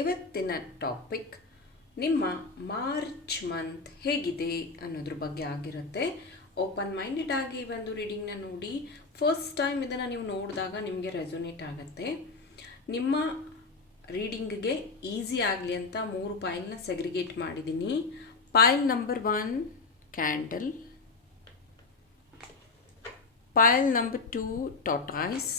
ಇವತ್ತಿನ ಟಾಪಿಕ್, ನಿಮ್ಮ March month ಹೇಗಿದೆ ಅನ್ನೋದ್ರ ಬಗ್ಗೆ ಆಗಿರುತ್ತೆ. ಓಪನ್ ಮೈಂಡೆಡ್ ಆಗಿ ಈ ಒಂದು ರೀಡಿಂಗ್ನ ನೋಡಿ. ಫಸ್ಟ್ ಟೈಮ್ ಇದನ್ನು ನೀವು ನೋಡಿದಾಗ ನಿಮಗೆ ರೆಸೊನೇಟ್ ಆಗುತ್ತೆ. ನಿಮ್ಮ ರೀಡಿಂಗ್ಗೆ ಈಸಿ ಆಗಲಿ ಅಂತ ಮೂರು ಪಾಯಿಲ್ನ ಸೆಗ್ರಿಗೇಟ್ ಮಾಡಿದ್ದೀನಿ pile number one candle pile number two tortoise.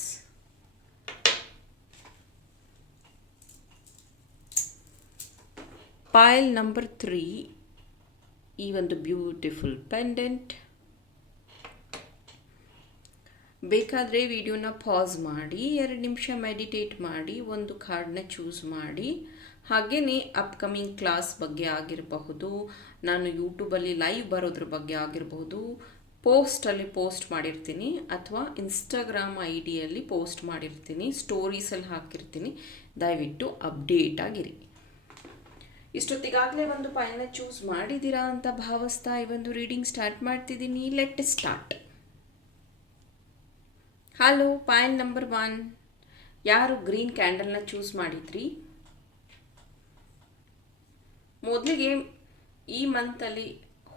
Pile number three ಈ ಒಂದು ಬ್ಯೂಟಿಫುಲ್ ಪೆಂಡೆಂಟ್ ಬೇಕಾದರೆ ವಿಡಿಯೋನ ಪಾಸ್ ಮಾಡಿ, ಎರಡು ನಿಮಿಷ ಮೆಡಿಟೇಟ್ ಮಾಡಿ, ಒಂದು ಕಾರ್ಡ್ನ ಚೂಸ್ ಮಾಡಿ. ಹಾಗೆಯೇ ಅಪ್ಕಮಿಂಗ್ ಕ್ಲಾಸ್ ಬಗ್ಗೆ ಆಗಿರಬಹುದು, ನಾನು ಯೂಟ್ಯೂಬಲ್ಲಿ ಲೈವ್ ಬರೋದ್ರ ಬಗ್ಗೆ ಆಗಿರಬಹುದು ಪೋಸ್ಟಲ್ಲಿ ಪೋಸ್ಟ್ ಮಾಡಿರ್ತೀನಿ, ಅಥವಾ ಇನ್ಸ್ಟಾಗ್ರಾಮ್ ಐ ಡಿಯಲ್ಲಿ ಪೋಸ್ಟ್ ಮಾಡಿರ್ತೀನಿ ಸ್ಟೋರೀಸಲ್ಲಿ ಹಾಕಿರ್ತೀನಿ. ದಯವಿಟ್ಟು ಅಪ್ಡೇಟ್ ಆಗಿರಿ. ಇಷ್ಟೊತ್ತಿಗಾಗಲೇ ಒಂದು ಪಾಯನ್ನ ಚೂಸ್ ಮಾಡಿದ್ದೀರಾ ಅಂತ ಭಾವಿಸ್ತಾ ಈ ಒಂದು ರೀಡಿಂಗ್ ಸ್ಟಾರ್ಟ್ ಮಾಡ್ತಿದ್ದೀನಿ. Let start hello pile number one ಯಾರು ಗ್ರೀನ್ ಕ್ಯಾಂಡಲ್ನ ಚೂಸ್ ಮಾಡಿದ್ರಿ? ಮೊದಲಿಗೆ ಈ ಮಂತಲ್ಲಿ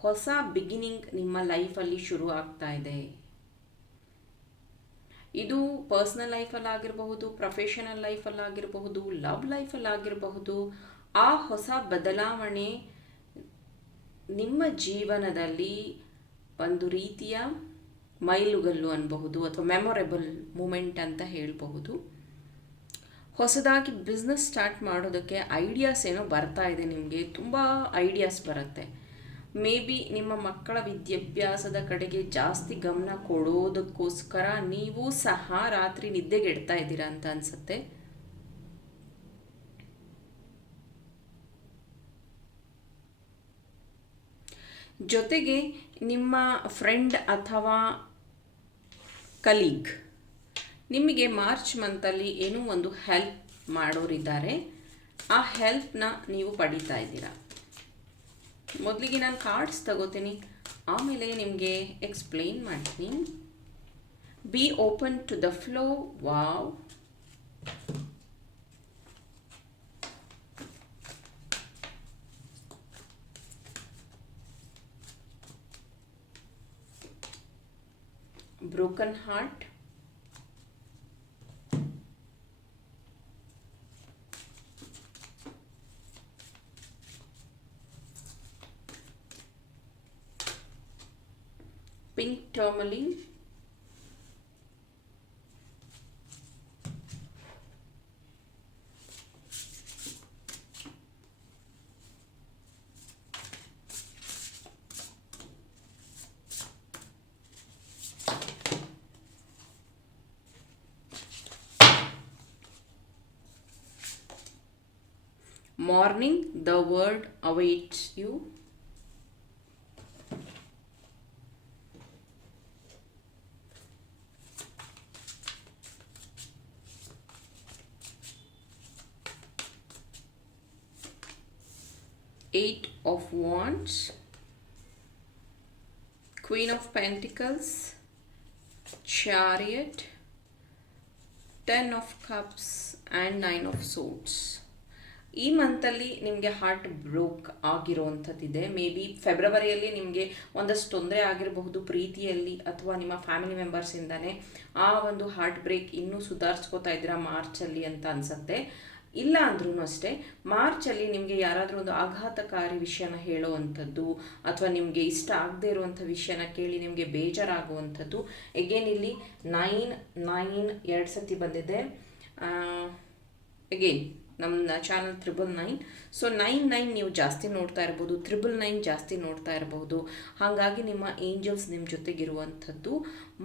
ಹೊಸ ಬಿಗಿನಿಂಗ್ ನಿಮ್ಮ ಲೈಫಲ್ಲಿ ಶುರು ಆಗ್ತಾ ಇದೆ. ಇದು ಪರ್ಸ್ನಲ್ ಲೈಫಲ್ಲಿ ಆಗಿರಬಹುದು ಪ್ರೊಫೆಷನಲ್ ಲೈಫಲ್ಲಿ ಆಗಿರಬಹುದು ಲವ್ ಲೈಫಲ್ಲಿ ಆಗಿರಬಹುದು ಆ ಹೊಸ ಬದಲಾವಣೆ ನಿಮ್ಮ ಜೀವನದಲ್ಲಿ ಒಂದು ರೀತಿಯ ಮೈಲುಗಲ್ಲು ಅನ್ಬಹುದು ಅಥವಾ ಮೆಮೊರೇಬಲ್ ಮೂಮೆಂಟ್ ಅಂತ ಹೇಳಬಹುದು. ಹೊಸದಾಗಿ ಬಿಸ್ನೆಸ್ ಸ್ಟಾರ್ಟ್ ಮಾಡೋದಕ್ಕೆ ಐಡಿಯಾಸ್ ಏನೋ ಬರ್ತಾ ಇದೆ ನಿಮಗೆ, ತುಂಬ ಐಡಿಯಾಸ್ ಬರುತ್ತೆ. ಮೇ ಬಿ ನಿಮ್ಮ ಮಕ್ಕಳ ವಿದ್ಯಾಭ್ಯಾಸದ ಕಡೆಗೆ ಜಾಸ್ತಿ ಗಮನ ಕೊಡೋದಕ್ಕೋಸ್ಕರ ನೀವು ಸಹ ರಾತ್ರಿ ನಿದ್ದೆಗೆಡ್ತಾ ಇದ್ದೀರಾ ಅಂತ ಅನ್ಸುತ್ತೆ. ಜೊತೆಗೆ ನಿಮ್ಮ ಫ್ರೆಂಡ್ ಅಥವಾ ಕಲೀಗ್ ನಿಮಗೆ ಮಾರ್ಚ್ ಮಂತಲ್ಲಿ ಏನೋ ಒಂದು ಹೆಲ್ಪ್ ಮಾಡೋರಿದ್ದಾರೆ. ಆ ಹೆಲ್ಪ್ನ ನೀವು ಪಡಿತಾ ಇದ್ದೀರಾ? ಮೊದಲಿಗೆ ನಾನು ಕಾರ್ಡ್ಸ್ ತಗೋತೀನಿ, ಆಮೇಲೆ ನಿಮಗೆ ಎಕ್ಸ್ಪ್ಲೇನ್ ಮಾಡ್ತೀನಿ. Be open to the flow wow broken heart pink tourmaline Morning, the world awaits you. Eight of Wands, Queen of Pentacles, Chariot, Ten of Cups and Nine of Swords. ಈ ಮಂತಲ್ಲಿ ನಿಮಗೆ heart broke ಆಗಿರೋವಂಥದ್ದಿದೆ may be ಫೆಬ್ರವರಿಯಲ್ಲಿ ನಿಮಗೆ ಒಂದಷ್ಟು ತೊಂದರೆ ಆಗಿರಬಹುದು ಪ್ರೀತಿಯಲ್ಲಿ ಅಥವಾ ನಿಮ್ಮ ಫ್ಯಾಮಿಲಿ ಮೆಂಬರ್ಸಿಂದನೇ ಆ ಒಂದು ಹಾರ್ಟ್ ಬ್ರೇಕ್ ಇನ್ನೂ ಸುಧಾರಿಸ್ಕೋತಾ ಇದ್ದೀರಾ ಮಾರ್ಚಲ್ಲಿ ಅಂತ ಅನಿಸುತ್ತೆ. ಇಲ್ಲ ಅಂದ್ರೂ ಅಷ್ಟೇ, ಮಾರ್ಚಲ್ಲಿ ನಿಮಗೆ ಯಾರಾದರೂ ಒಂದು ಆಘಾತಕಾರಿ ವಿಷಯನ ಹೇಳುವಂಥದ್ದು ಅಥವಾ ನಿಮಗೆ ಇಷ್ಟ ಆಗದೇ ಇರುವಂಥ ವಿಷಯನ ಕೇಳಿ ನಿಮಗೆ ಬೇಜಾರಾಗುವಂಥದ್ದು ಎಗೇನ್ ಇಲ್ಲಿ ನೈನ್ ನೈನ್ ಎರಡು ಸತಿ ಬಂದಿದೆ. ಎಗೇನ್ ನಮ್ಮ channel triple nine so nine nine ನೀವು ಜಾಸ್ತಿ ನೋಡ್ತಾ ಇರ್ಬೋದು ತ್ರಿಬಲ್ ನೈನ್ ಜಾಸ್ತಿ ನೋಡ್ತಾ ಇರಬಹುದು ಹಾಗಾಗಿ ನಿಮ್ಮ ಏಂಜಲ್ಸ್ ನಿಮ್ಮ ಜೊತೆಗಿರುವಂಥದ್ದು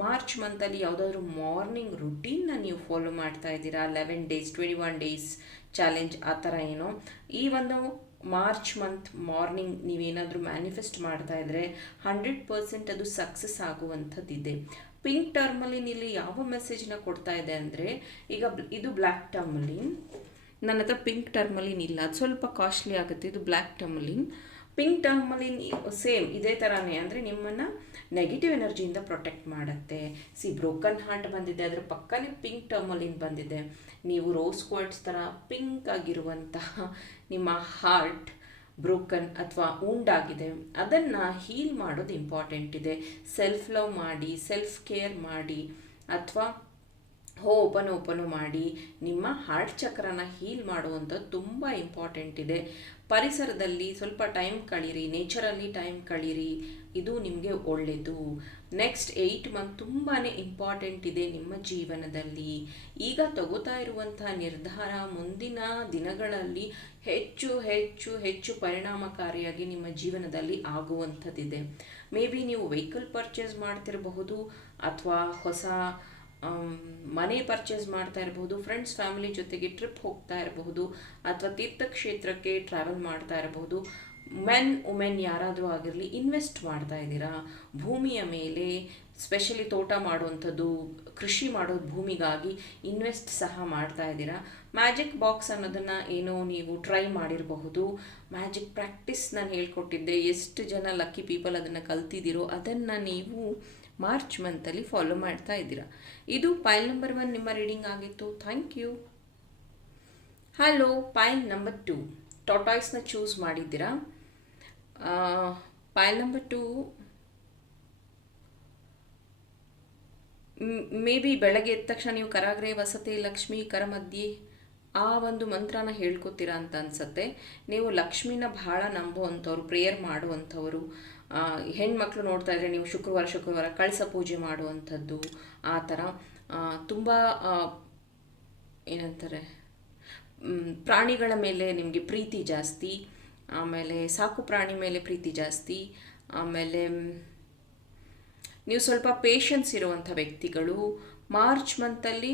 ಮಾರ್ಚ್ ಮಂತಲ್ಲಿ ಯಾವುದಾದ್ರೂ ಮಾರ್ನಿಂಗ್ ರುಟೀನ್ನ ನೀವು ಫಾಲೋ ಮಾಡ್ತಾ ಇದ್ದೀರಾ? Eleven days twenty one days challenge ಆ ಥರ ಏನೋ. ಈ ಒಂದು ಮಾರ್ಚ್ ಮಂತ್ ಮಾರ್ನಿಂಗ್ ನೀವೇನಾದರೂ ಮ್ಯಾನಿಫೆಸ್ಟ್ ಮಾಡ್ತಾ ಇದ್ದರೆ ಹಂಡ್ರೆಡ್ ಪರ್ಸೆಂಟ್ ಅದು ಸಕ್ಸಸ್ ಆಗುವಂಥದ್ದಿದೆ. ಪಿಂಕ್ ಟರ್ಮಲ್ಲಿ ಇಲ್ಲಿ ಯಾವ ಮೆಸೇಜ್ನ ಕೊಡ್ತಾ ಇದೆ ಅಂದರೆ, ಈಗ ಇದು ಬ್ಲ್ಯಾಕ್ ಟರ್ಮಲ್ಲಿ ನನ್ನ ಹತ್ರ ಪಿಂಕ್ ಟರ್ಮಲಿನ್ ಇಲ್ಲ. ಅದು ಸ್ವಲ್ಪ ಕಾಸ್ಟ್ಲಿ ಆಗುತ್ತೆ. ಇದು black tourmaline pink tourmaline same ಇದೇ ಥರನೇ ಅಂದರೆ ನಿಮ್ಮನ್ನು ನೆಗೆಟಿವ್ ಎನರ್ಜಿಯಿಂದ ಪ್ರೊಟೆಕ್ಟ್ ಮಾಡುತ್ತೆ. ಸಿ ಬ್ರೋಕನ್ ಹಾರ್ಟ್ ಬಂದಿದೆ, ಅದರ ಪಕ್ಕನೇ ಪಿಂಕ್ ಟರ್ಮಲಿನ್ ಬಂದಿದೆ. ನೀವು ರೋಸ್ ಕ್ವಾರ್ಟ್ಸ್ ಥರ ಪಿಂಕ್ ಆಗಿರುವಂತಹ ನಿಮ್ಮ ಹಾರ್ಟ್ ಬ್ರೋಕನ್ ಅಥವಾ ಉಂಡಾಗಿದೆ. ಅದನ್ನು ಹೀಲ್ ಮಾಡೋದು ಇಂಪಾರ್ಟೆಂಟ್ ಇದೆ. ಸೆಲ್ಫ್ ಲವ್ ಮಾಡಿ ಸೆಲ್ಫ್ ಕೇರ್ ಮಾಡಿ ಅಥವಾ ಓಪನ್ ಓಪನು ಮಾಡಿ ನಿಮ್ಮ ಹಾರ್ಟ್ ಚಕ್ರನ ಹೀಲ್ ಮಾಡುವಂಥದ್ದು ತುಂಬ ಇಂಪಾರ್ಟೆಂಟ್ ಇದೆ. ಪರಿಸರದಲ್ಲಿ ಸ್ವಲ್ಪ ಟೈಮ್ ಕಳೀರಿ ನೇಚರಲ್ಲಿ ಟೈಮ್ ಕಳೀರಿ, ಇದು ನಿಮಗೆ ಒಳ್ಳೆಯದು ನೆಕ್ಸ್ಟ್ ಏಯ್ಟ್ ಮಂತ್ ತುಂಬಾ ಇಂಪಾರ್ಟೆಂಟ್ ಇದೆ ನಿಮ್ಮ ಜೀವನದಲ್ಲಿ. ಈಗ ತಗೋತಾ ಇರುವಂಥ ನಿರ್ಧಾರ ಮುಂದಿನ ದಿನಗಳಲ್ಲಿ ಹೆಚ್ಚು ಹೆಚ್ಚು ಹೆಚ್ಚು ಪರಿಣಾಮಕಾರಿಯಾಗಿ ನಿಮ್ಮ ಜೀವನದಲ್ಲಿ ಆಗುವಂಥದ್ದಿದೆ. ಮೇ ಬಿ ನೀವು ವೆಹಿಕಲ್ ಪರ್ಚೇಸ್ ಮಾಡ್ತಿರಬಹುದು ಅಥವಾ ಹೊಸ ಮನೆ ಪರ್ಚೇಸ್ ಮಾಡ್ತಾ ಇರಬಹುದು ಫ್ರೆಂಡ್ಸ್ ಫ್ಯಾಮಿಲಿ ಜೊತೆಗೆ ಟ್ರಿಪ್ ಹೋಗ್ತಾ ಇರಬಹುದು ಅಥವಾ ತೀರ್ಥಕ್ಷೇತ್ರಕ್ಕೆ ಟ್ರಾವೆಲ್ ಮಾಡ್ತಾ ಇರಬಹುದು ಮೆನ್ ವುಮೆನ್ ಯಾರಾದರೂ ಆಗಿರಲಿ ಇನ್ವೆಸ್ಟ್ ಮಾಡ್ತಾ ಇದ್ದೀರಾ? ಭೂಮಿಯ ಮೇಲೆ ಸ್ಪೆಷಲಿ ತೋಟ ಮಾಡುವಂಥದ್ದು, ಕೃಷಿ ಮಾಡೋ ಭೂಮಿಗಾಗಿ ಇನ್ವೆಸ್ಟ್ ಸಹ ಮಾಡ್ತಾ ಇದ್ದೀರಾ? ಮ್ಯಾಜಿಕ್ ಬಾಕ್ಸ್ ಅನ್ನೋದನ್ನು ಏನೋ ನೀವು ಟ್ರೈ ಮಾಡಿರಬಹುದು. ಮ್ಯಾಜಿಕ್ ಪ್ರಾಕ್ಟೀಸ್ ನಾನು ಹೇಳ್ಕೊಟ್ಟಿದ್ದೆ, ಎಷ್ಟು ಜನ ಲಕ್ಕಿ ಪೀಪಲ್ ಅದನ್ನು ಕಲ್ತಿದ್ದೀರೋ ಅದನ್ನು ನೀವು ಮಾರ್ಚ್ ಮಂತಲ್ಲಿ ಫಾಲೋ ಮಾಡ್ತಾ ಇದ್ದೀರಾ. ಇದು ಪೈಲ್ ನಂಬರ್ ಒನ್ ನಿಮ್ಮ ರೀಡಿಂಗ್ ಆಗಿತ್ತು. Thank you hello pile number two ಟಾಟಾಯ್ಸ್ನ choose ಮಾಡಿದ್ದೀರಾ? Pile number two maybe ಬೆಳಗ್ಗೆ ಎದ್ದ ತಕ್ಷಣ ನೀವು ಕರಾಗ್ರೆ ವಸತಿ, ಲಕ್ಷ್ಮಿ ಕರ ಮಧ್ಯೆ ಆ ಒಂದು ಮಂತ್ರನ ಹೇಳ್ಕೊತೀರಾ ಅಂತ ಅನ್ಸುತ್ತೆ. ನೀವು ಲಕ್ಷ್ಮಿನ ಬಹಳ ನಂಬುವಂಥವ್ರು ಪ್ರೇಯರ್ ಮಾಡುವಂಥವರು ಹೆಣ್ಮಕ್ಳು ನೋಡ್ತಾ ಇದ್ರೆ ನೀವು ಶುಕ್ರವಾರ ಶುಕ್ರವಾರ ಕಳಸ ಪೂಜೆ ಮಾಡುವಂಥದ್ದು ಆ ಥರ. ತುಂಬ ಏನಂತಾರೆ ಪ್ರಾಣಿಗಳ ಮೇಲೆ ನಿಮಗೆ ಪ್ರೀತಿ ಜಾಸ್ತಿ, ಆಮೇಲೆ ಸಾಕು ಪ್ರಾಣಿ ಮೇಲೆ ಪ್ರೀತಿ ಜಾಸ್ತಿ, ಆಮೇಲೆ ನೀವು ಸ್ವಲ್ಪ ಪೇಷನ್ಸ್ ಇರುವಂಥ ವ್ಯಕ್ತಿಗಳು, ಮಾರ್ಚ್ ಮಂತಲ್ಲಿ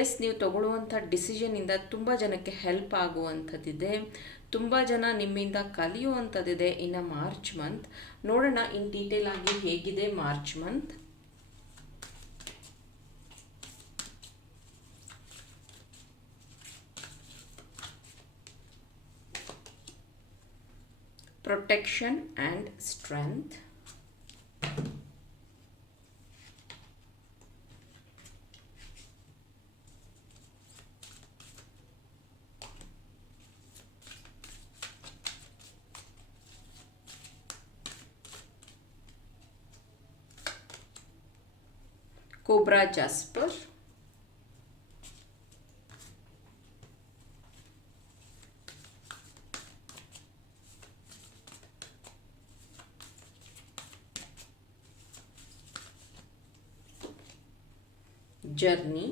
ಎಸ್ ನೀವು ತಗೊಳ್ಳುವಂಥ ಡಿಸಿಷನಿಂದ ತುಂಬ ಜನಕ್ಕೆ ಹೆಲ್ಪ್ ಆಗುವಂಥದ್ದಿದೆ. ತುಂಬ ಜನ ನಿಮ್ಮಿಂದ ಕಲಿಯುವಂಥದ್ದಿದೆ ಇನ್ನು ಮಾರ್ಚ್ ಮಂತ್. ನೋಡೋಣ ಇನ್ ಡೀಟೇಲ್ ಆಗಿ ಹೇಗಿದೆ March month. Protection and strength. Cobra jasper journey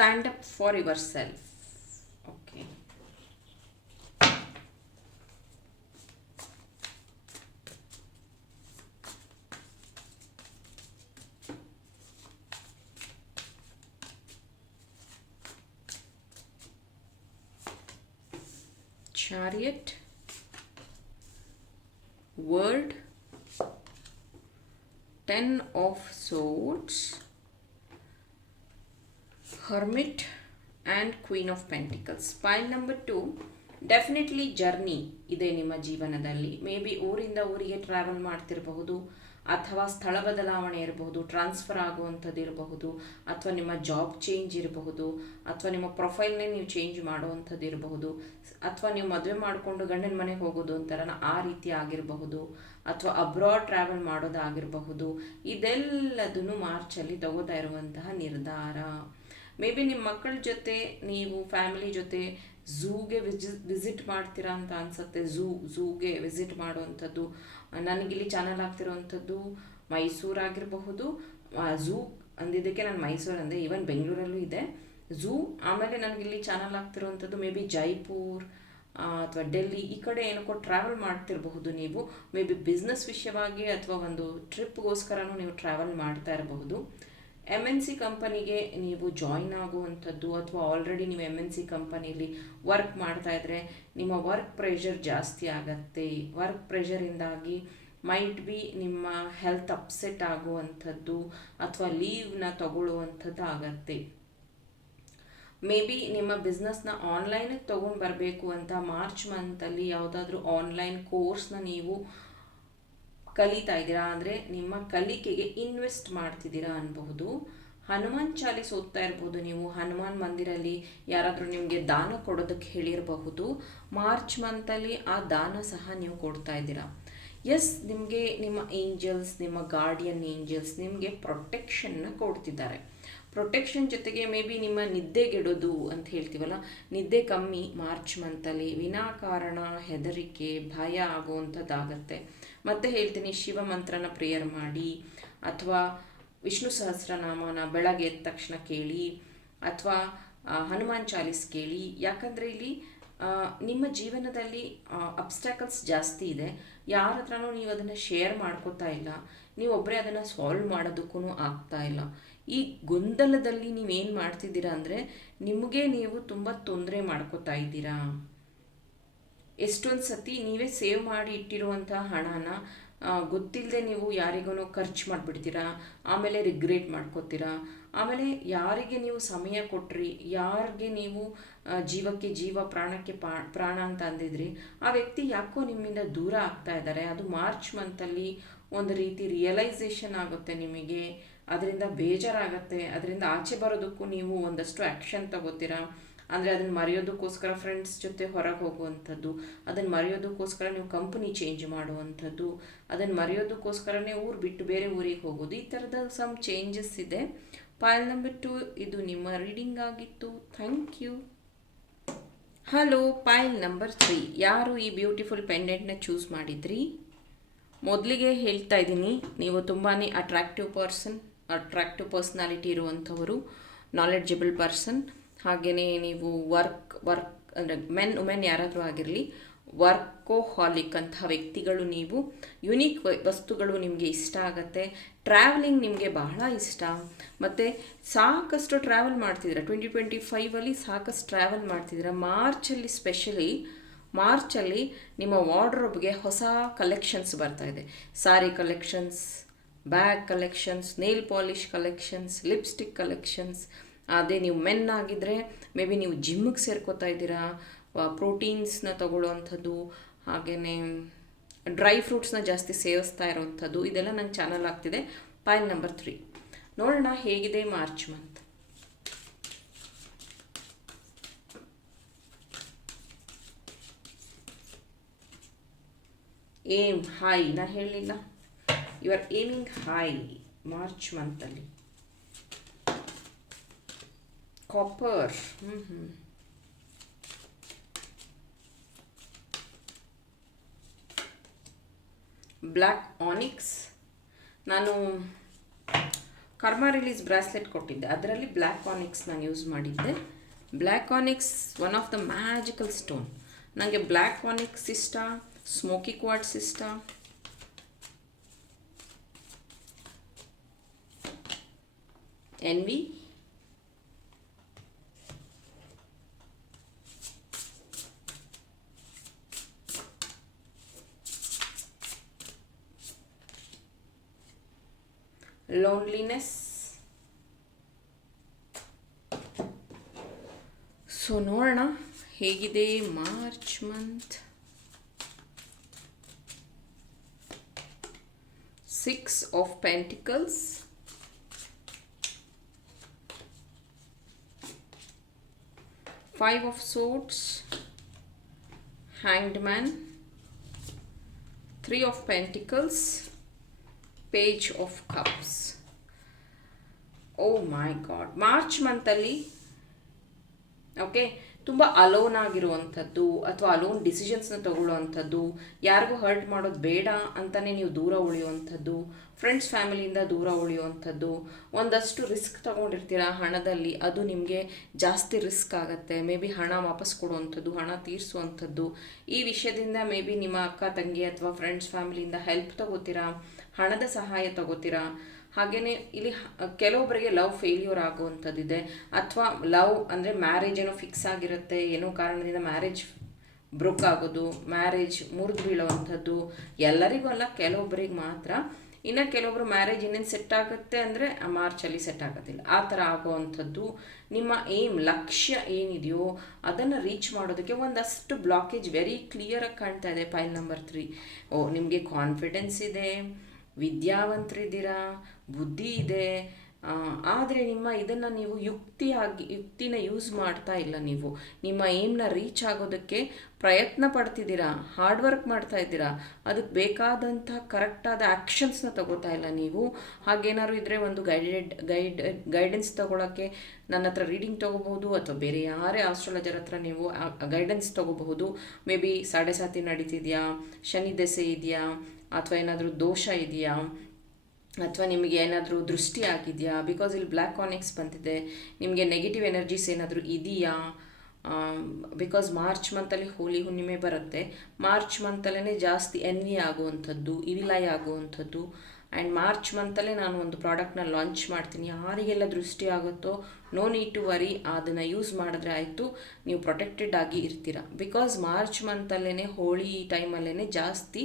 stand up for yourself. Okay. Chariot. Word. Ten of swords hermit and queen of pentacles point number two definitely journey ಇದೆ ನಿಮ್ಮ ಜೀವನದಲ್ಲಿ. May be ಊರಿಂದ ಊರಿಗೆ travel ಮಾಡ್ತಿರಬಹುದು, ಅಥವಾ ಸ್ಥಳ ಬದಲಾವಣೆ ಇರಬಹುದು transfer ಆಗುವಂಥದ್ದು ಇರಬಹುದು, ಅಥವಾ ನಿಮ್ಮ ಜಾಬ್ ಚೇಂಜ್ ಇರಬಹುದು, ಅಥವಾ ನಿಮ್ಮ ಪ್ರೊಫೈಲ್ನೇ ನೀವು ಚೇಂಜ್ ಮಾಡುವಂಥದ್ದು ಇರಬಹುದು, ಅಥವಾ ನೀವು ಮದುವೆ ಮಾಡಿಕೊಂಡು ಗಂಡನ ಮನೆಗೆ ಹೋಗೋದು ಅಂತಾರಲ್ಲ ಆ ರೀತಿ ಆಗಿರಬಹುದು, ಅಥವಾ ಅಬ್ರಾಡ್ ಟ್ರಾವೆಲ್ ಮಾಡೋದಾಗಿರಬಹುದು. ಇದೆಲ್ಲದನ್ನು ಮಾರ್ಚಲ್ಲಿ ತಗೋತಾ ಇರುವಂತಹ ನಿರ್ಧಾರ. ಮೇ ಬಿ ನಿಮ್ಮ ಮಕ್ಕಳ ಜೊತೆ ನೀವು ಫ್ಯಾಮಿಲಿ ಜೊತೆ ಝೂಗೆ ವಿಜಿ ವಿಸಿಟ್ ಮಾಡ್ತೀರಾ ಅಂತ ಅನ್ಸುತ್ತೆ. ಝೂ ಝೂಗೆ ವಿಸಿಟ್ ಮಾಡುವಂಥದ್ದು. ನನಗಿಲ್ಲಿ ಚಾನಲ್ ಆಗ್ತಿರೋವಂಥದ್ದು ಮೈಸೂರಾಗಿರಬಹುದು. ಝೂ ಅಂದಿದ್ದಕ್ಕೆ ನಾನು ಮೈಸೂರು ಅಂದೆ. ಈವನ್ ಬೆಂಗಳೂರಲ್ಲೂ ಇದೆ. ಝೂ ಆಮೇಲೆ ನನಗಿಲ್ಲಿ ಚಾನಲ್ ಆಗ್ತಿರೋವಂಥದ್ದು ಮೇ ಬಿ ಜೈಪುರ್ ಅಥವಾ ಡೆಲ್ಲಿ, ಈ ಕಡೆ ಏನಕ್ಕೋ ಟ್ರಾವೆಲ್ ಮಾಡ್ತಿರಬಹುದು ನೀವು. ಮೇ ಬಿ ಬಿಸ್ನೆಸ್ ವಿಷಯವಾಗಿ ಅಥವಾ ಒಂದು ಟ್ರಿಪ್ಗೋಸ್ಕರನೂ ನೀವು ಟ್ರಾವೆಲ್ ಮಾಡ್ತಾ ಇರಬಹುದು. ಎಂ ಎನ್ ಸಿ ಕಂಪನಿಗೆ ನೀವು ಜಾಯಿನ್ ಆಗುವಂಥದ್ದು ಅಥವಾ ಆಲ್ರೆಡಿ ನೀವು ಎಂ ಎನ್ ಸಿ ಕಂಪನಿಲಿ ವರ್ಕ್ ಮಾಡ್ತಾ ಇದ್ರೆ ನಿಮ್ಮ ವರ್ಕ್ ಪ್ರೆಷರ್ ಜಾಸ್ತಿ ಆಗತ್ತೆ. ವರ್ಕ್ ಪ್ರೆಷರಿಂದಾಗಿ ಮೈಟ್ ಬಿ ನಿಮ್ಮ ಹೆಲ್ತ್ ಅಪ್ಸೆಟ್ ಆಗುವಂಥದ್ದು ಅಥವಾ ಲೀವ್ನ ತಗೊಳ್ಳುವಂಥದ್ದು ಆಗತ್ತೆ. ಮೇ ಬಿ ನಿಮ್ಮ ಬಿಸ್ನೆಸ್ನ ಆನ್ಲೈನಿಗೆ ತೊಗೊಂಡು ಬರಬೇಕು ಅಂತ ಮಾರ್ಚ್ ಮಂತಲ್ಲಿ ಯಾವುದಾದ್ರೂ ಆನ್ಲೈನ್ ಕೋರ್ಸ್ನ ನೀವು ಕಲಿತಾ ಇದ್ದೀರಾ? ಅಂದರೆ ನಿಮ್ಮ ಕಲಿಕೆಗೆ ಇನ್ವೆಸ್ಟ್ ಮಾಡ್ತಿದ್ದೀರಾ ಅನ್ಬಹುದು. ಹನುಮಾನ್ ಚಾಲೀಸ್ ಓದ್ತಾ ಇರ್ಬೋದು ನೀವು. ಹನುಮಾನ್ ಮಂದಿರಲ್ಲಿ ಯಾರಾದರೂ ನಿಮಗೆ ದಾನ ಕೊಡೋದಕ್ಕೆ ಹೇಳಿರಬಹುದು. ಮಾರ್ಚ್ ಮಂತಲ್ಲಿ ಆ ದಾನ ಸಹ ನೀವು ಕೊಡ್ತಾ ಇದ್ದೀರಾ. ಎಸ್ ನಿಮಗೆ ನಿಮ್ಮ ಏಂಜಲ್ಸ್ ನಿಮ್ಮ ಗಾರ್ಡಿಯನ್ ಏಂಜಲ್ಸ್ ನಿಮಗೆ ಪ್ರೊಟೆಕ್ಷನ್ನ ಕೊಡ್ತಿದ್ದಾರೆ. ಪ್ರೊಟೆಕ್ಷನ್ ಜೊತೆಗೆ ಮೇ ಬಿ ನಿಮ್ಮ ನಿದ್ದೆಗೆಡೋದು ಅಂತ ಹೇಳ್ತೀವಲ್ಲ, ನಿದ್ದೆ ಕಮ್ಮಿ ಮಾರ್ಚ್ ಮಂತಲ್ಲಿ ವಿನಾಕಾರಣ, ಹೆದರಿಕೆ, ಭಯ ಆಗುವಂಥದ್ದಾಗತ್ತೆ. ಮತ್ತೆ ಹೇಳ್ತೀನಿ ಶಿವ ಮಂತ್ರನ ಪ್ರೇಯರ್ ಮಾಡಿ, ಅಥವಾ ವಿಷ್ಣು ಸಹಸ್ರನಾಮನ ಬೆಳಗ್ಗೆ ಎದ್ದ ತಕ್ಷಣ ಕೇಳಿ, ಅಥವಾ ಹನುಮಾನ್ ಚಾಲೀಸ್ ಕೇಳಿ. ಯಾಕಂದರೆ ಇಲ್ಲಿ ನಿಮ್ಮ ಜೀವನದಲ್ಲಿ ಅಬ್ಸ್ಟ್ಯಾಕಲ್ಸ್ ಜಾಸ್ತಿ ಇದೆ. ಯಾರ ಹತ್ರನೂ ನೀವು ಅದನ್ನು ಶೇರ್ ಮಾಡ್ಕೋತಾ ಇಲ್ಲ. ನೀವು ಒಬ್ಬರೇ ಅದನ್ನು ಸಾಲ್ವ್ ಮಾಡೋದಕ್ಕೂ ಆಗ್ತಾ ಇಲ್ಲ. ಈ ಗೊಂದಲದಲ್ಲಿ ನೀವೇನು ಮಾಡ್ತಿದ್ದೀರಾ ಅಂದರೆ, ನಿಮಗೆ ನೀವು ತುಂಬ ತೊಂದರೆ ಮಾಡ್ಕೋತಾ ಇದ್ದೀರಾ. ಎಷ್ಟೊಂದು ಸತಿ ನೀವೇ ಸೇವ್ ಮಾಡಿ ಇಟ್ಟಿರುವಂಥ ಹಣನ ಗೊತ್ತಿಲ್ಲದೆ ನೀವು ಯಾರಿಗೂ ಖರ್ಚು ಮಾಡಿಬಿಡ್ತೀರಾ, ಆಮೇಲೆ ರಿಗ್ರೆಟ್ ಮಾಡ್ಕೋತೀರಾ, ಆಮೇಲೆ ಯಾರಿಗೆ ನೀವು ಸಮಯ ಕೊಟ್ರಿ, ಯಾರಿಗೆ ನೀವು ಜೀವಕ್ಕೆ ಜೀವ ಪ್ರಾಣಕ್ಕೆ ಪ್ರಾಣ ಅಂತ ಅಂದಿದ್ರಿ, ಆ ವ್ಯಕ್ತಿ ಯಾಕೋ ನಿಮ್ಮಿಂದ ದೂರ ಆಗ್ತಾ ಇದ್ದಾರೆ, ಅದು ಮಾರ್ಚ್ ಮಂತಲ್ಲಿ ಒಂದು ರೀತಿ ರಿಯಲೈಸೇಷನ್ ಆಗುತ್ತೆ ನಿಮಗೆ, ಅದರಿಂದ ಬೇಜಾರಾಗತ್ತೆ, ಅದರಿಂದ ಆಚೆ ಬರೋದಕ್ಕೂ ನೀವು ಒಂದಷ್ಟು ಆ್ಯಕ್ಷನ್ ತಗೋತೀರಾ ಅಂದರೆ ಅದನ್ನು ಮರೆಯೋದಕ್ಕೋಸ್ಕರ ಫ್ರೆಂಡ್ಸ್ ಜೊತೆ ಹೊರಗೆ ಹೋಗುವಂಥದ್ದು, ಅದನ್ನು ಮರೆಯೋದಕ್ಕೋಸ್ಕರ ನೀವು ಕಂಪ್ನಿ ಚೇಂಜ್ ಮಾಡುವಂಥದ್ದು, ಅದನ್ನು ಮರೆಯೋದಕ್ಕೋಸ್ಕರನೇ ಊರು ಬಿಟ್ಟು ಬೇರೆ ಊರಿಗೆ ಹೋಗೋದು, ಈ ಥರದ ಸಮ್ ಚೇಂಜಸ್ ಇದೆ. ಪಾಯಲ್ ನಂಬರ್ ಟು ಇದು ನಿಮ್ಮ ರೀಡಿಂಗ್ ಆಗಿತ್ತು. Thank you hello pile number three ಯಾರು ಈ ಬ್ಯೂಟಿಫುಲ್ ಪೆಂಡೆಂಟ್ನ ಚೂಸ್ ಮಾಡಿದ್ರಿ? ಮೊದಲಿಗೆ ಹೇಳ್ತಾ ಇದ್ದೀನಿ, ನೀವು ತುಂಬಾ ಅಟ್ರಾಕ್ಟಿವ್ ಪರ್ಸನ್ ಅಟ್ರಾಕ್ಟಿವ್ ಪರ್ಸ್ನಾಲಿಟಿ ಇರುವಂಥವರು ನಾಲೆಡ್ಜಬಲ್ ಪರ್ಸನ್ ಹಾಗೆಯೇ ನೀವು ವರ್ಕ್ ವರ್ಕ್ ಅಂದರೆ ಮೆನ್, ವುಮೆನ್ ಯಾರಾದರೂ ಆಗಿರಲಿ, ವರ್ಕೋಹಾಲಿಕ್ ಅಂತಹ ವ್ಯಕ್ತಿಗಳು ನೀವು, ಯುನೀಕ್ ವಸ್ತುಗಳು ನಿಮಗೆ ಇಷ್ಟ ಆಗುತ್ತೆ, ಟ್ರಾವೆಲಿಂಗ್ ನಿಮಗೆ ಬಹಳ ಇಷ್ಟ. ಮತ್ತು ಸಾಕಷ್ಟು ಟ್ರಾವೆಲ್ ಮಾಡ್ತಿದ್ದೀರಾ? ಟ್ವೆಂಟಿ ಟ್ವೆಂಟಿ ಫೈವಲ್ಲಿ ಸಾಕಷ್ಟು ಟ್ರಾವೆಲ್ ಮಾಡ್ತಿದ್ದೀರಾ? ಮಾರ್ಚಲ್ಲಿ ಸ್ಪೆಷಲಿ, ಮಾರ್ಚಲ್ಲಿ ನಿಮ್ಮ ವಾರ್ಡ್ರೋಬ್ಗೆ ಹೊಸ ಕಲೆಕ್ಷನ್ಸ್ ಬರ್ತಾ ಇದೆ. Sari collections, bag collections, nail polish collections, lipstick collections ಅದೇ ನೀವು ಮೆನ್ ಆಗಿದ್ದರೆ ಮೇ ಬಿ ನೀವು ಜಿಮ್ಮಿಗೆ ಸೇರ್ಕೋತಾ ಇದ್ದೀರಾ ಪ್ರೋಟೀನ್ಸ್ನ ತಗೊಳ್ಳೋವಂಥದ್ದು ಹಾಗೆಯೇ ಡ್ರೈ ಫ್ರೂಟ್ಸ್ನ ಜಾಸ್ತಿ ಸೇವಿಸ್ತಾ ಇರೋವಂಥದ್ದು ಇದೆಲ್ಲ ನನ್ನ ಚಾನಲ್ ಆಗ್ತಿದೆ. Point number three. ನೋಡೋಣ ಹೇಗಿದೆ ಮಾರ್ಚ್ ಮಂತ್. Aim, high. ನಾ ಹೇಳಲಿಲ್ಲ you are aiming high March ಮಂತಲ್ಲಿ. Copper ಹ್ಞೂ ಹ್ಞೂ ಬ್ಲ್ಯಾಕ್ ಆನಿಕ್ಸ್ ನಾನು ಕರ್ಮ ರಿಲೀಸ್ ಬ್ರಾಸ್ಲೆಟ್ ಕೊಟ್ಟಿದ್ದೆ. ಅದರಲ್ಲಿ ಬ್ಲ್ಯಾಕ್ ಆನಿಕ್ಸ್ ನಾನು ಯೂಸ್ ಮಾಡಿದ್ದೆ. Black onyx one of the magical stone ನನಗೆ ಬ್ಲ್ಯಾಕ್ ಆನಿಕ್ಸ್ ಇಷ್ಟ ಸ್ಮೋಕಿ ಕ್ವಾಟ್ಸ್ ಇಷ್ಟ. ಎನ್ವಿ ಲೋನ್ಲಿನೆಸ್ ಸೊ ನೋಡೋಣ. ಹೇಗಿದೆ March month six of pentacles five of swords hanged man three of pentacles page of cups oh my god March ಮಂತಲ್ಲಿ okay ತುಂಬ alone ಆಗಿರುವಂಥದ್ದು ಅಥವಾ alone ಡಿಸಿಷನ್ಸ್ನ ತಗೊಳ್ಳುವಂಥದ್ದು, ಯಾರಿಗೂ hurt ಮಾಡೋದು ಬೇಡ ಅಂತಲೇ ನೀವು ದೂರ ಉಳಿಯುವಂಥದ್ದು ಫ್ರೆಂಡ್ಸ್ ಫ್ಯಾಮಿಲಿಯಿಂದ ದೂರ ಉಳಿಯುವಂಥದ್ದು, ಒಂದಷ್ಟು ರಿಸ್ಕ್ ತಗೊಂಡಿರ್ತೀರ ಹಣದಲ್ಲಿ, ಅದು ನಿಮಗೆ ಜಾಸ್ತಿ ರಿಸ್ಕ್ ಆಗುತ್ತೆ. ಮೇ ಬಿ ಹಣ ವಾಪಸ್ ಕೊಡುವಂಥದ್ದು, ಹಣ ತೀರಿಸುವಂಥದ್ದು. ಈ ವಿಷಯದಿಂದ ಮೇ ಬಿ ನಿಮ್ಮ ಅಕ್ಕ, ತಂಗಿ ಅಥವಾ ಫ್ರೆಂಡ್ಸ್ ಫ್ಯಾಮಿಲಿಯಿಂದ ಹೆಲ್ಪ್ ತಗೋತೀರಾ? ಹಣದ ಸಹಾಯ ತಗೋತೀರಾ? ಹಾಗೆಯೇ ಇಲ್ಲಿ ಕೆಲವೊಬ್ಬರಿಗೆ ಲವ್ ಫೇಲ್ಯೂರ್ ಆಗುವಂಥದ್ದಿದೆ. ಅಥವಾ ಲವ್ ಅಂದರೆ ಮ್ಯಾರೇಜ್ ಏನೋ ಫಿಕ್ಸ್ ಆಗಿರುತ್ತೆ, ಏನೋ ಕಾರಣದಿಂದ ಮ್ಯಾರೇಜ್ ಬ್ರೋಕ್ ಆಗೋದು ಮ್ಯಾರೇಜ್ ಮುರಿದು ಬೀಳುವಂಥದ್ದು, ಎಲ್ಲರಿಗೂ ಅಲ್ಲ ಕೆಲವೊಬ್ಬರಿಗೆ ಮಾತ್ರ. ಇನ್ನು ಕೆಲವೊಬ್ಬರು ಮ್ಯಾರೇಜ್ ಇನ್ನೇನು ಸೆಟ್ ಆಗುತ್ತೆ ಅಂದರೆ ಮಾರ್ಚಲ್ಲಿ ಸೆಟ್ ಆಗೋದಿಲ್ಲ. ಆ ಥರ ಆಗುವಂಥದ್ದು. ನಿಮ್ಮ ಏಮ್ ಲಕ್ಷ್ಯ ಏನಿದೆಯೋ ಅದನ್ನು ರೀಚ್ ಮಾಡೋದಕ್ಕೆ ಒಂದಷ್ಟು ಬ್ಲಾಕೇಜ್ ವೆರಿ ಕ್ಲಿಯರಾಗಿ ಕಾಣ್ತಾ ಇದೆ. ಫೈಲ್ ನಂಬರ್ ತ್ರೀ ಓ, ನಿಮಗೆ ಕಾನ್ಫಿಡೆನ್ಸ್ ಇದೆ. ವಿದ್ಯಾವಂತರಿದ್ದೀರಾ ಬುದ್ಧಿ ಇದೆ ಆದರೆ ನಿಮ್ಮ ಇದನ್ನು ನೀವು ಯುಕ್ತಿಯಾಗಿ, ಯುಕ್ತಿನ ಯೂಸ್ ಮಾಡ್ತಾ ಇಲ್ಲ ನೀವು. ನಿಮ್ಮ ಏಮ್ನ ರೀಚ್ ಆಗೋದಕ್ಕೆ ಪ್ರಯತ್ನ ಪಡ್ತಿದ್ದೀರಾ ಹಾರ್ಡ್ ವರ್ಕ್ ಮಾಡ್ತಾ ಇದ್ದೀರಾ ಅದಕ್ಕೆ ಬೇಕಾದಂಥ ಕರೆಕ್ಟಾದ ಆ್ಯಕ್ಷನ್ಸ್ನ ತಗೋತಾ ಇಲ್ಲ ನೀವು. ಹಾಗೇನಾದ್ರು ಇದ್ದರೆ ಒಂದು ಗೈಡೆಡ್ ಗೈಡ್ ಗೈಡೆನ್ಸ್ ತಗೊಳ್ಳೋಕ್ಕೆ ನನ್ನ ಹತ್ರ ರೀಡಿಂಗ್ ತೊಗೋಬಹುದು ಅಥವಾ ಬೇರೆ ಯಾರೇ ಆಸ್ಟ್ರಾಲಜರ್ ಹತ್ರ ನೀವು ಗೈಡೆನ್ಸ್ ತೊಗೋಬಹುದು. ಮೇ ಬಿ ಸಾಡೆ ಸಾತಿ ನಡೀತಿದೆಯಾ, ಶನಿ ದೆಸೆ ಇದೆಯಾ ಅಥವಾ ಏನಾದರೂ ದೋಷ ಇದೆಯಾ? ಅಥವಾ ನಿಮಗೆ ಏನಾದರೂ ದೃಷ್ಟಿ ಆಗಿದೆಯಾ? ಬಿಕಾಸ್ ಇಲ್ಲಿ ಬ್ಲ್ಯಾಕ್ ಕಾನಿಕ್ಸ್ ಬಂದಿದೆ. ನಿಮಗೆ ನೆಗೆಟಿವ್ ಎನರ್ಜೀಸ್ ಏನಾದರೂ ಇದೆಯಾ? ಬಿಕಾಸ್ ಮಾರ್ಚ್ ಮಂತಲ್ಲಿ ಹೋಲಿ ಹುಣ್ಣಿಮೆ ಬರುತ್ತೆ. ಮಾರ್ಚ್ ಮಂತಲ್ಲೇ ಜಾಸ್ತಿ ಎನ್ವಿ ಆಗುವಂಥದ್ದು ಇವಿಲೈ ಆಗುವಂಥದ್ದು. ಆ್ಯಂಡ್ ಮಾರ್ಚ್ ಮಂತಲ್ಲೇ ನಾನು ಒಂದು ಪ್ರಾಡಕ್ಟ್ನ ಲಾಂಚ್ ಮಾಡ್ತೀನಿ. ಯಾರಿಗೆಲ್ಲ ದೃಷ್ಟಿ ಆಗುತ್ತೋ ನೋ ನೀಡ್ ಟು ವರಿ ಅದನ್ನು ಯೂಸ್ ಮಾಡಿದ್ರೆ ಆಯಿತು. ನೀವು ಪ್ರೊಟೆಕ್ಟೆಡ್ ಆಗಿ ಇರ್ತೀರ. ಬಿಕಾಸ್ ಮಾರ್ಚ್ ಮಂತಲ್ಲೇ ಹೋಳಿ ಟೈಮಲ್ಲೇ ಜಾಸ್ತಿ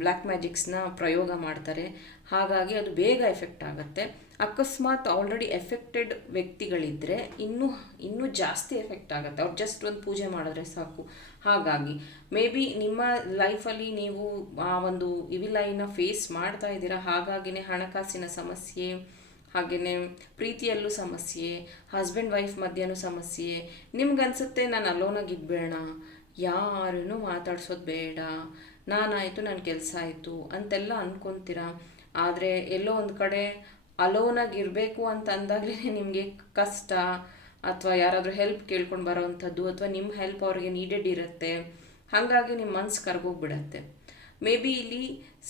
ಬ್ಲ್ಯಾಕ್ ಮ್ಯಾಜಿಕ್ಸ್ನ ಪ್ರಯೋಗ ಮಾಡ್ತಾರೆ. ಹಾಗಾಗಿ ಅದು ಬೇಗ ಎಫೆಕ್ಟ್ ಆಗುತ್ತೆ. ಅಕಸ್ಮಾತ್ ಆಲ್ರೆಡಿ ಎಫೆಕ್ಟೆಡ್ ವ್ಯಕ್ತಿಗಳಿದ್ದರೆ ಇನ್ನೂ ಇನ್ನೂ ಜಾಸ್ತಿ ಎಫೆಕ್ಟ್ ಆಗುತ್ತೆ. ಅವ್ರು ಜಸ್ಟ್ ಒಂದು ಪೂಜೆ ಮಾಡಿದ್ರೆ ಸಾಕು. ಹಾಗಾಗಿ ಮೇ ಬಿ ನಿಮ್ಮ ಲೈಫಲ್ಲಿ ನೀವು ಆ ಒಂದು ಇವಿಲೈನ ಫೇಸ್ ಮಾಡ್ತಾ ಇದ್ದೀರಾ. ಹಾಗಾಗಿನೇ ಹಣಕಾಸಿನ ಸಮಸ್ಯೆ ಹಾಗೆಯೇ ಪ್ರೀತಿಯಲ್ಲೂ ಸಮಸ್ಯೆ ಹಸ್ಬೆಂಡ್ ವೈಫ್ ಮಧ್ಯನೂ ಸಮಸ್ಯೆ. ನಿಮ್ಗನ್ಸುತ್ತೆ, ನಾನು ಅಲೋನಾಗಿ ಇದ್ಬೇಡ. ಯಾರನ್ನೂ ಮಾತಾಡ್ಸೋದು ಬೇಡ. ನಾನಾಯಿತು ನನ್ನ ಕೆಲಸ ಆಯಿತು ಅಂತೆಲ್ಲ ಅಂದ್ಕೊತೀರಾ ಆದರೆ ಎಲ್ಲೋ ಒಂದು ಕಡೆ ಅಲೋನಾಗಿ ಇರಬೇಕು ಅಂತ ಅಂದಾಗಲೇ ನಿಮಗೆ ಕಷ್ಟ ಅಥವಾ ಯಾರಾದರೂ ಹೆಲ್ಪ್ ಕೇಳ್ಕೊಂಡು ಬರೋವಂಥದ್ದು ಅಥವಾ ನಿಮ್ಮ ಹೆಲ್ಪ್ ಅವ್ರಿಗೆ ನೀಡೆಡ್ ಇರುತ್ತೆ. ಹಾಗಾಗಿ ನಿಮ್ಮ ಮನ್ಸು ಕರ್ಗೋಗ್ಬಿಡತ್ತೆ. ಮೇ ಬಿ ಇಲ್ಲಿ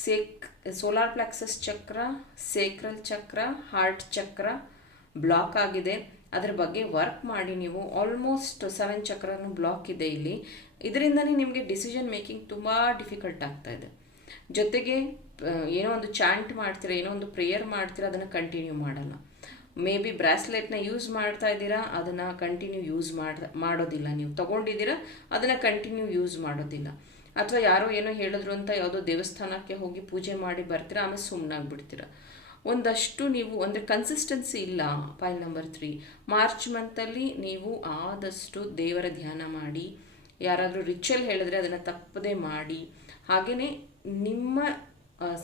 sake solar plexus chakra sacral chakra heart ಚಕ್ರ ಬ್ಲಾಕ್ ಆಗಿದೆ. ಅದ್ರ ಬಗ್ಗೆ ವರ್ಕ್ ಮಾಡಿ ನೀವು ಆಲ್ಮೋಸ್ಟ್ ಸೆವೆನ್ ಚಕ್ರನೂ ಬ್ಲಾಕ್ ಇದೆ ಇಲ್ಲಿ. ಇದರಿಂದನೇ ನಿಮಗೆ ಡಿಸಿಷನ್ ಮೇಕಿಂಗ್ ತುಂಬ ಡಿಫಿಕಲ್ಟ್ ಆಗ್ತಾ ಇದೆ. ಜೊತೆಗೆ ಏನೋ ಒಂದು ಚಾಂಟ್ ಮಾಡ್ತೀರಾ, ಏನೋ ಒಂದು ಪ್ರೇಯರ್ ಮಾಡ್ತೀರ, ಅದನ್ನು ಕಂಟಿನ್ಯೂ ಮಾಡಲ್ಲ. ಮೇ ಬಿ ಬ್ರಾಸ್ಲೆಟ್ನ ಯೂಸ್ ಮಾಡ್ತಾ ಇದ್ದೀರಾ, ಅದನ್ನು ಕಂಟಿನ್ಯೂ ಯೂಸ್ ಮಾಡ ಮಾಡೋದಿಲ್ಲ ನೀವು. ತೊಗೊಂಡಿದ್ದೀರಾ, ಅದನ್ನು ಕಂಟಿನ್ಯೂ ಯೂಸ್ ಮಾಡೋದಿಲ್ಲ. ಅಥವಾ ಯಾರೋ ಏನೋ ಹೇಳಿದ್ರು ಅಂತ ಯಾವುದೋ ದೇವಸ್ಥಾನಕ್ಕೆ ಹೋಗಿ ಪೂಜೆ ಮಾಡಿ ಬರ್ತೀರಾ, ಆಮೇಲೆ ಸುಮ್ಮನಾಗ್ಬಿಡ್ತೀರಾ ಒಂದಷ್ಟು ನೀವು, ಅಂದರೆ ಕನ್ಸಿಸ್ಟೆನ್ಸಿ ಇಲ್ಲ ಫೈಲ್ ನಂಬರ್ ತ್ರೀ ಮಾರ್ಚ್ ಮಂತಲ್ಲಿ ನೀವು ಆದಷ್ಟು ದೇವರ ಧ್ಯಾನ ಮಾಡಿ, ಯಾರಾದರೂ ರಿಚುವಲ್ ಹೇಳಿದ್ರೆ ಅದನ್ನು ತಪ್ಪದೇ ಮಾಡಿ. ಹಾಗೆಯೇ ನಿಮ್ಮ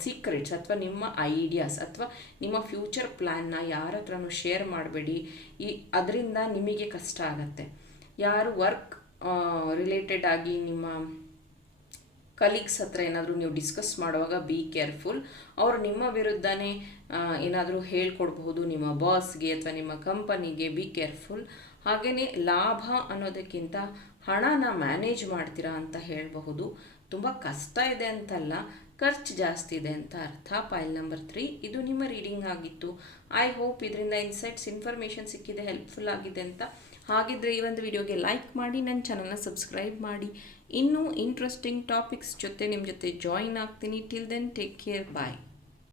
ಸೀಕ್ರೆಟ್ಸ್ ಅಥವಾ ನಿಮ್ಮ ಐಡಿಯಾಸ್ ಅಥವಾ ನಿಮ್ಮ ಫ್ಯೂಚರ್ ಪ್ಲ್ಯಾನ್ನ ಯಾರ ಹತ್ರನೂ ಶೇರ್ ಮಾಡಬೇಡಿ. ಈ, ಅದರಿಂದ ನಿಮಗೆ ಕಷ್ಟ ಆಗತ್ತೆ. ಯಾರು ವರ್ಕ್ ರಿಲೇಟೆಡ್ ಆಗಿ ನಿಮ್ಮ ಕಲೀಗ್ಸ್ ಹತ್ರ ಏನಾದರೂ ನೀವು ಡಿಸ್ಕಸ್ ಮಾಡುವಾಗ ಬಿ ಕೇರ್ಫುಲ್ ಅವರು ನಿಮ್ಮ ವಿರುದ್ಧನೇ ಏನಾದರೂ ಹೇಳ್ಕೊಡ್ಬಹುದು. ನಿಮ್ಮ ಬಾಸ್ಗೆ ಅಥವಾ ನಿಮ್ಮ ಕಂಪನಿಗೆ ಬಿ ಕೇರ್ಫುಲ್ ಹಾಗೆಯೇ ಲಾಭ ಅನ್ನೋದಕ್ಕಿಂತ ಹಣನ ಮ್ಯಾನೇಜ್ ಮಾಡ್ತೀರಾ ಅಂತ ಹೇಳಬಹುದು. ತುಂಬ ಕಷ್ಟ ಇದೆ ಅಂತಲ್ಲ. ಖರ್ಚು ಜಾಸ್ತಿ ಇದೆ ಅಂತ ಅರ್ಥ. Pile number three. ಇದು ನಿಮ್ಮ ರೀಡಿಂಗ್ ಆಗಿತ್ತು. ಐ ಹೋಪ್ ಇದರಿಂದ ಇನ್ಸೈಟ್ಸ್ ಇನ್ಫಾರ್ಮೇಷನ್ ಸಿಕ್ಕಿದೆ ಹೆಲ್ಪ್ಫುಲ್ ಆಗಿದೆ ಅಂತ. ಹಾಗಿದ್ರೆ ಈ ಒಂದು ವಿಡಿಯೋಗೆ ಲೈಕ್ ಮಾಡಿ, ನನ್ನ ಚಾನಲ್ನ ಸಬ್ಸ್ಕ್ರೈಬ್ ಮಾಡಿ. ಇನ್ನೂ ಇಂಟ್ರೆಸ್ಟಿಂಗ್ ಟಾಪಿಕ್ಸ್ ಜೊತೆ ನಿಮ್ಮ ಜೊತೆ ಜಾಯಿನ್ ಆಗ್ತೀನಿ. Till then take care bye